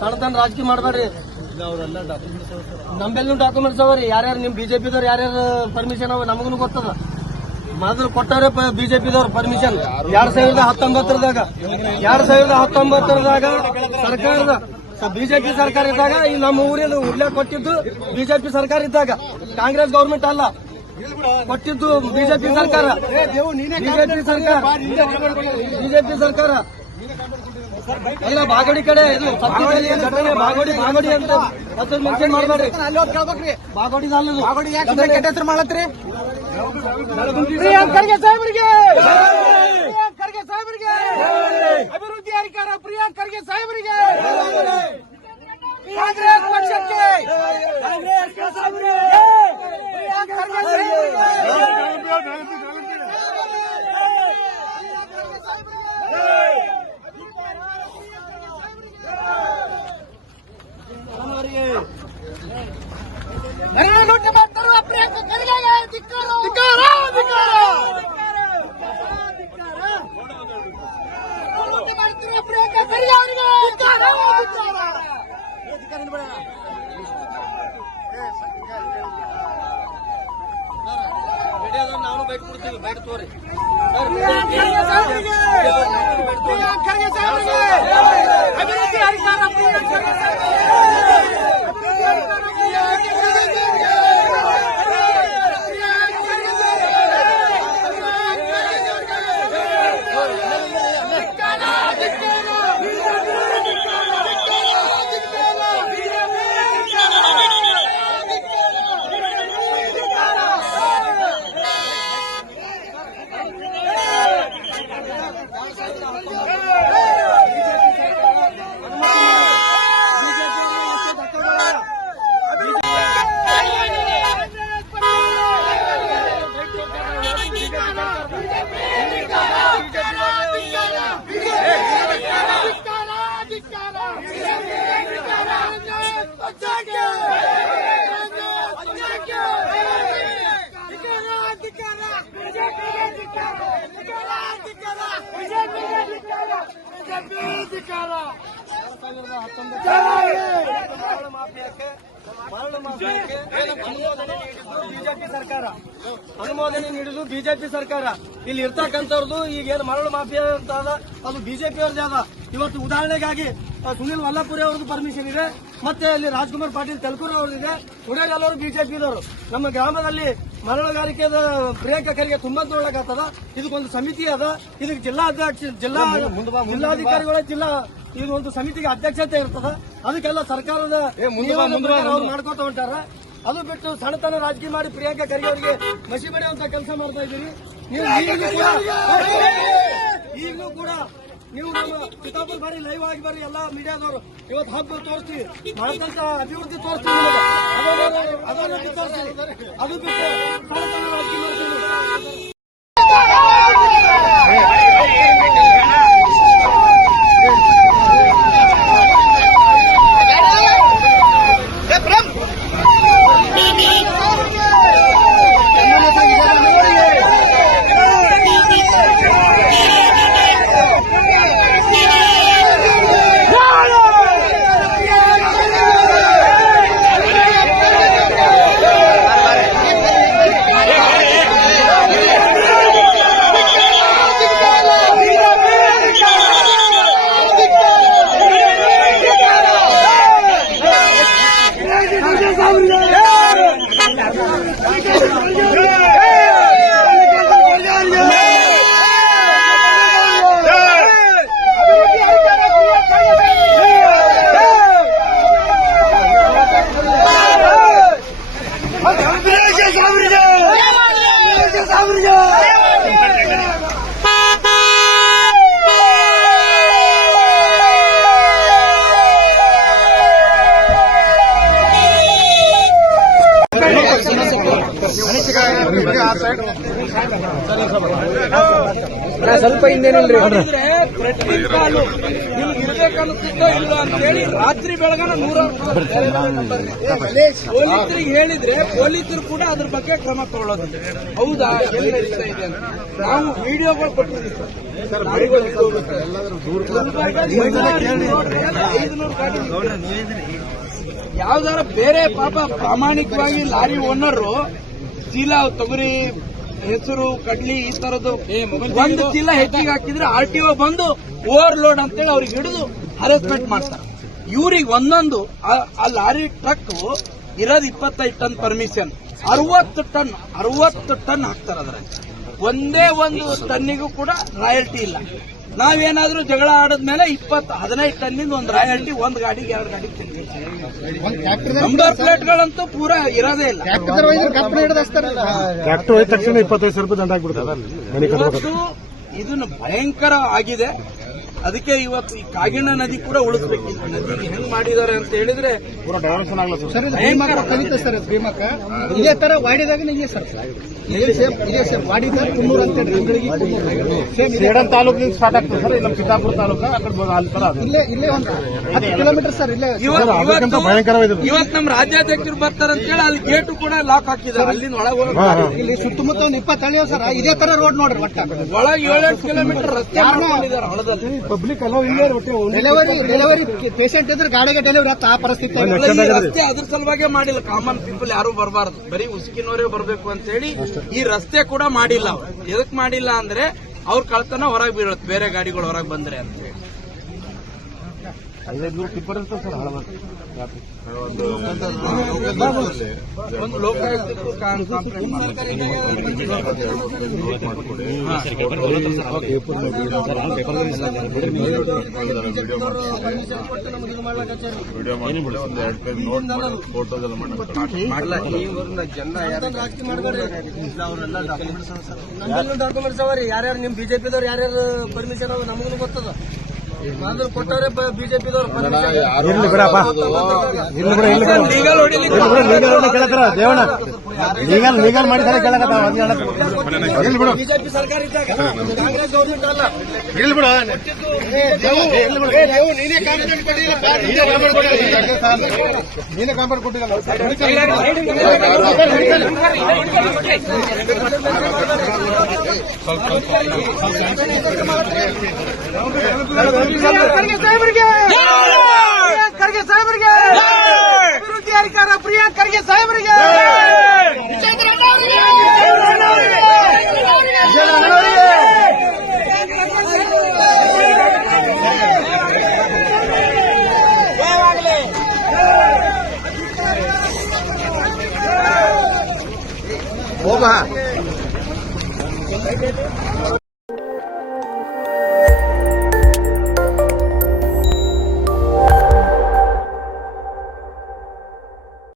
ಸಣ್ಣತನ ರಾಜಕೀಯ ಮಾಡಬೇಡ್ರಿ. ನಮ್ಮೆಲ್ಲೂ ಡಾಕ್ಯುಮೆಂಟ್ಸ್ ಅವರಿ ಯಾರ್ಯಾರು ನಿಮ್ ಬಿಜೆಪಿದವ್ರು ಯಾರ್ಯಾರು ಪರ್ಮಿಷನ್ ಅವ ನಮಗೂ ಗೊತ್ತದ. ಮೊದಲು ಕೊಟ್ಟಾರೆ ಬಿಜೆಪಿದವ್ರು ಪರ್ಮಿಷನ್ ಎರಡ್ ಸಾವಿರದ ಹತ್ತೊಂಬತ್ತರದಾಗ ಎರಡ್ ಸಾವಿರದ ಹತ್ತೊಂಬತ್ತರದಾಗ ಸರ್ಕಾರದ ಬಿಜೆಪಿ ಸರ್ಕಾರ ಇದ್ದಾಗ ಈ ನಮ್ಮ ಊರಿನ ಉಲ್ಲೇಖ ಕೊಟ್ಟಿದ್ದು ಬಿಜೆಪಿ ಸರ್ಕಾರ ಇದ್ದಾಗ. ಕಾಂಗ್ರೆಸ್ ಗೌರ್ಮೆಂಟ್ ಅಲ್ಲ. ಕೊಟ್ಟಿದ್ದು ಬಿಜೆಪಿ ಸರ್ಕಾರ. ಬಿಜೆಪಿ ಸರ್ಕಾರ. ಬಿಜೆಪಿ ಸರ್ಕಾರ. ಅಲ್ಲ ಬಾಗೋಡಿ ಕಡೆ ಇದು ಘಟನೆ? ಬಾಗೋಡಿ ಬಾಗೋಡಿ ಅಂತ ಹೆಸರು ಮೆನ್ಷನ್ ಮಾಡಬೇಡ್ರಿ ಅಲ್ಲಿ ಹೋಗಿ ಕೇಳ್ಬೇಕ್ರಿ ಬಾಗೋಡಿ ಬಾಗೋಡಿ ಯಾಕೆ ಕೆಟ್ಟ ಹೆಸರು ಮಾಡತ್ರಿ ಪ್ರಿಯಾಂಕ್ ಖರ್ಗೆ ಸಾಹೇಬರಿಗೆ! ಪ್ರಿಯಾಂಕ್ ಖರ್ಗೆ ಸಾಹೇಬರಿಗೆ! ಅಭಿವೃದ್ಧಿ ಅಧಿಕಾರ ಪ್ರಿಯಾಂಕ್ ಖರ್ಗೆ ಸಾಹೇಬರಿಗೆ ಕಾಂಗ್ರೆಸ್ ಪಕ್ಷಕ್ಕೆ ಪ್ರಿಯಾಂಕ್ ಖರ್ಗೆ ಸಾಹೇಬರಿಗೆ ನರೇಂದ್ರ ಲೂಟಿ ಮಾಡ್ತಾರೋ ಪ್ರಿಯಾಂಕ ಖರ್ಗೆಗೆ ಧಿಕ್ಕಾರ ಧಿಕ್ಕಾರ ಧಿಕ್ಕಾರ ಲೂಟಿ ಮಾಡ್ತಿರೋ ಪ್ರಿಯಾಂಕ ಖರ್ಗೆ ಅವರಿಗೆ ಧಿಕ್ಕಾರ ನಾವು ಬೇಡ ತೋರಿ. ಅಭಿವೃದ್ಧಿ ಮರಳು ಮಾಫಿಯಾಕ್ಕೆ ಮರಳು ಮಾಫಿಯಾಕ್ಕೆ ಅನುಮೋದನೆ ನೀಡಿದ್ದು ಬಿಜೆಪಿ ಸರ್ಕಾರ. ಅನುಮೋದನೆ ನೀಡಿದ್ದು ಬಿಜೆಪಿ ಸರ್ಕಾರ. ಇಲ್ಲಿ ಇರ್ತಕ್ಕಂಥವ್ರದ್ದು ಈಗ ಏನು ಮರಳು ಮಾಫಿಯಾ ಅಂತ ಅದ, ಅದು ಬಿಜೆಪಿ ಅವ್ರದ್ದು ಅದ. ಇವತ್ತು ಉದಾಹರಣೆಗಾಗಿ ಸುನಿಲ್ ವಲ್ಲಪುರಿ ಅವ್ರದ್ದು ಪರ್ಮಿಷನ್ ಇದೆ, ಮತ್ತೆ ಅಲ್ಲಿ ರಾಜ್ಕುಮಾರ್ ಪಾಟೀಲ್ ತೆಲಕೂರ್ ಉಡೇಲ್ ಉಳಿದ ಎಲ್ಲರೂ ಬಿಜೆಪಿದವರು. ನಮ್ಮ ಗ್ರಾಮದಲ್ಲಿ ಮರಳುಗಾರಿಕೆದ ಪ್ರಿಯಾಂಕ ಖರ್ಗೆ ತುಂಬಾ ನೋಡಕತ್ತದ ಇದಕ್ಕೊಂದು ಸಮಿತಿ ಅದ. ಇದಕ್ಕೆ ಜಿಲ್ಲಾಧ್ಯಕ್ಷ ಜಿಲ್ಲಾ ಜಿಲ್ಲಾಧಿಕಾರಿಗಳ ಜಿಲ್ಲಾ ಇದು ಒಂದು ಸಮಿತಿಗೆ ಅಧ್ಯಕ್ಷತೆ ಇರ್ತದ. ಅದಕ್ಕೆಲ್ಲ ಸರ್ಕಾರದ ಮಾಡ್ಕೊತ ಪ್ರಕಾರ ಅವ್ರು ಮಾಡ್ಕೋತ ಹೊಂಟಾರ. ಅದು ಬಿಟ್ಟು ಸಣ್ಣತನ ರಾಜಕೀಯ ಮಾಡಿ ಪ್ರಿಯಾಂಕ ಖರ್ಗೆ ಅವರಿಗೆ ಮಸಿ ಬಡಿಯುವಂತ ಕೆಲಸ ಮಾಡ್ತಾ ಇದ್ದೀರಿ ನೀವು ಈಗಲೂ ಕೂಡ ಈಗಲೂ ಕೂಡ ನೀವು ನಮ್ಮ ಚಿತ್ತಾಪುರ ಬಾರಿ ಲೈವ್ ಆಗಿ ಬರ್ರಿ ಎಲ್ಲಾ ಮೀಡಿಯಾದವರು ಇವತ್ತು ಹಬ್ಬ ತೋರಿಸ್ತೀವಿ. ಮಾಡಿದಂತ ಅಭಿವೃದ್ಧಿ ತೋರಿಸ್ತೀವಿ. ನಿಮಗೆ. ಅದನ್ನ- ಅದನ್ನ ಬಿಟ್ಟು ತೋರಿಸ್ತೀವಿ ಅದು ಬಿಟ್ಟು ಸ್ವಲ್ಪ ಹಿಂದೇನಿಲ್ರಿ. ಪ್ರತಿ ಕಾಲು ನಿಮ್ಗೆ ಅಂತ ಇಲ್ಲ ಅಂತೇಳಿ ರಾತ್ರಿ ಬೆಳಗನ ನೂರ ಪೊಲೀಸರಿಗೆ ಹೇಳಿದ್ರೆ ಪೊಲೀಸರು ಕೂಡ ಅದ್ರ ಬಗ್ಗೆ ಕ್ರಮ ತಗೊಳ್ಳೋದು ಹೌದಾ? ಎಲ್ಲಿ ನಡೀತಾ ಇದೆ ಅಂತ. ನಾವು ವಿಡಿಯೋಗಳು ಕೊಟ್ಟಿದ್ದೀವಿ ಸರ್. ಐದುನೂರು ಗಾಡಿ ಯಾವ್ದಾರ ಬೇರೆ ಪಾಪ ಪ್ರಾಮಾಣಿಕವಾಗಿ ಲಾರಿ ಓನರು ಚೀಲ ತೊಗರಿ ಹೆಸರು ಕಡ್ಲಿ ಈ ತರದ್ದು ಒಂದು ಚೀಲ ಹೆಚ್ಚಿಗೆ ಹಾಕಿದ್ರೆ ಆರ್ ಟಿ ಒ ಬಂದು ಓವರ್ಲೋಡ್ ಅಂತೇಳಿ ಅವ್ರಿಗೆ ಹಿಡಿದು ಹರೆಸ್ಮೆಂಟ್ ಮಾಡ್ತಾರೆ. ಇವ್ರಿಗೆ ಒಂದೊಂದು ಆ- ಲಾರಿ ಟ್ರಕ್ ಇರೋದು ಇಪ್ಪತ್ತೈದು ಟನ್ ಪರ್ಮಿಷನ್ ಅರವತ್ತು ಟನ್ ಅರವತ್ತು ಟನ್ ಹಾಕ್ತಾರೆ ಅದ್ರಲ್ಲಿ. ಒಂದೇ ಒಂದು ಟನ್ನಿಗೂ ಕೂಡ ರಾಯಲ್ಟಿ ಇಲ್ಲ. ನಾವೇನಾದ್ರೂ ಜಗಳ ಆಡದ್ಮೇಲೆ ಇಪ್ಪತ್ತು ಹದಿನೈದು ಟನ್ನಿಂದ ಒಂದು ರಾಯಲ್ಟಿ ಒಂದು ಗಾಡಿಗೆ ಎರಡು ಗಾಡಿ ನಂಬರ್ ಪ್ಲೇಟ್ಗಳಂತೂ ಪೂರಾ ಇರೋದೇ ಇಲ್ಲ. ತಕ್ಷಣ ಇಪ್ಪತ್ತೈದು ಸಾವಿರ ರೂಪಾಯಿ ದಂಡ ಹಾಕ್ಬಿಡ್ತಾರೆ ಮನೆ ಇವತ್ತು ಇದನ್ನು ಭಯಂಕರ ಆಗಿದೆ. ಅದಕ್ಕೆ ಇವತ್ತು ಈ ಕಾಗಿಣ ನದಿ ಕೂಡ ಉಳಿಸ್ಬೇಕಿತ್ತು ನದಿ ಹೆಂಗ್ ಮಾಡಿದ್ದಾರೆ ಅಂತ ಹೇಳಿದ್ರೆ ಸರ್ ಭಯಂಕರ ಕಲಿತೆ ಸರ್ ಭೀಮಕ್ಕ. ಇದೇ ತರ ವಾಡಿದಾಗ ಇದೆ ಸರ್. ಇದೇ ಸೇಮ್ ಇದೇ ಸೇಮ್ ವಾಡಿದ ಕುನ್ನೂರು ಅಂತ. ಸೇಮ್ ಇದೆ. ಸ್ಟಾರ್ಟ್ ಆಗ್ತದೆ ಸರ್ ನಮ್ಮ ಸಿದ್ದಾಪುರ ತಾಲೂಕ ಆ ಕಡೆ ಅಲ್ಲಿ ತರ ಇಲ್ಲೇ ಇಲ್ಲೇ ಒಂದು ಹತ್ತು ಕಿಲೋಮೀಟರ್ ಸರ್ ಇಲ್ಲೇ. ಇವತ್ತು ಇವತ್ತು- ಭಯಂಕರವಾಗಿದೆ ಇವತ್ತು ನಮ್ಮ ರಾಜ್ಯಾಧ್ಯಕ್ಷರು ಬರ್ತಾರೆ ಅಂತ ಹೇಳಿ ಅಲ್ಲಿ ಗೇಟು ಕೂಡ ಲಾಕ್ ಹಾಕಿದ್ದಾರೆ. ಅಲ್ಲಿನ ಒಳಗೆ. ಇಲ್ಲಿ ಸುತ್ತಮುತ್ತ ಒಂದು ಇಪ್ಪತ್ತು ಹಳ್ಳಿ ಸರ್ ಇದೇ ತರ ರೋಡ್ ನೋಡ್ರಿ ಒಟ್ಟ. ಒಳಗೆ ಏಳೆಂಟು ಕಿಲೋಮೀಟರ್ ರಸ್ತೆ ಮಾಡಿದ್ದಾರೆ ಹೊಳದಲ್ಲಿ ಪಬ್ಲಿಕ್ ಅಲ್ಲ ಇಲ್ಲೇ ಒಟ್ಟೆ ಡೆಲಿವರಿ ಡೆಲಿವರಿ ಪೇಷಂಟ್ ಇದ್ರೆ ಗಾಡಿಗೆ ಡೆಲಿವರಿ ಆತ ಆ ಪರಿಸ್ಥಿತಿ ರಸ್ತೆ ಅದ್ರ ಸಲುವಾಗೇ ಮಾಡಿಲ್ಲ. ಕಾಮನ್ ಪೀಪಲ್ ಯಾರು ಬರಬಾರದು. ಬರೀ ಉಸುಕಿನವರೇ ಬರಬೇಕು ಅಂತ ಹೇಳಿ ಈ ರಸ್ತೆ ಕೂಡ ಮಾಡಿಲ್ಲ ಅವ್ರು. ಎದಕ್ ಮಾಡಿಲ್ಲ ಅಂದ್ರೆ ಅವ್ರ ಕಳ್ತನ ಹೊರಗೆ ಬೀಳುತ್ತೆ. ಬೇರೆ ಗಾಡಿಗಳು ಹೊರಗೆ ಬಂದ್ರೆ ಅಂತ. ಐದೈದು ಟಿಪ್ಪರ್ ಇರ್ತದೆ ಸರ್. ಡಾಕ್ಯುಮೆಂಟ್ಸ್ ಅವ್ರಿ ಯಾರ್ಯಾರು ನಿಮ್ ಬಿಜೆಪಿದವ್ರು ಯಾರ್ಯಾರು ಪರ್ಮಿಷನ್ ಅವ ನಮಗೂ ಗೊತ್ತದ ಇರ್ಲಿ ಬಿಡಪ್ಪ. ಇರ್ಲಿ ಬಿಡ ಇರ್ಲಿ ಬಿಡ. ಇಲ್ಲಿ ಇರ್ಲಿ ಬಿಡ ಲೀಗಲ್ ಕೇಳತ್ತಾರ? ದೇವಣ್ಣ. ಲೀಗಲ್ ಲೀಗಲ್ ಮಾಡಿದ್ರೆ ಕೇಳಕತ್ತಾವ ಅದ್ ಬಿಡು. ಬಿಜೆಪಿ ಸರ್ಕಾರ ಇದ್ದಾಗ ಕಾಂಗ್ರೆಸ್ ಗೌರ್ಮೆಂಟ್ ಅಲ್ಲ. ಇರ್ಲಿ ಬಿಡು. ನೀನೇ ಕಾಂಪ್ಲೇಂಟ್ ಕೊಟ್ಟಿಲ್ಲ ನೀನೇ ಕಾಂಪೌಂಡ್ ಕೊಟ್ಟಿಲ್ಲ. ಖರ್ಗೆ ಸಾಹೇಬರಿಗೆ ಪ್ರಿಯಾಂಕ್ ಖರ್ಗೆ ಸಾಹೇಬರಿಗೆ. ಅಭಿವೃದ್ಧಿ ಅಧಿಕಾರ ಪ್ರಿಯಾಂಕ್ ಖರ್ಗೆ ಸಾಹೇಬರಿಗೆ ಹೋಗ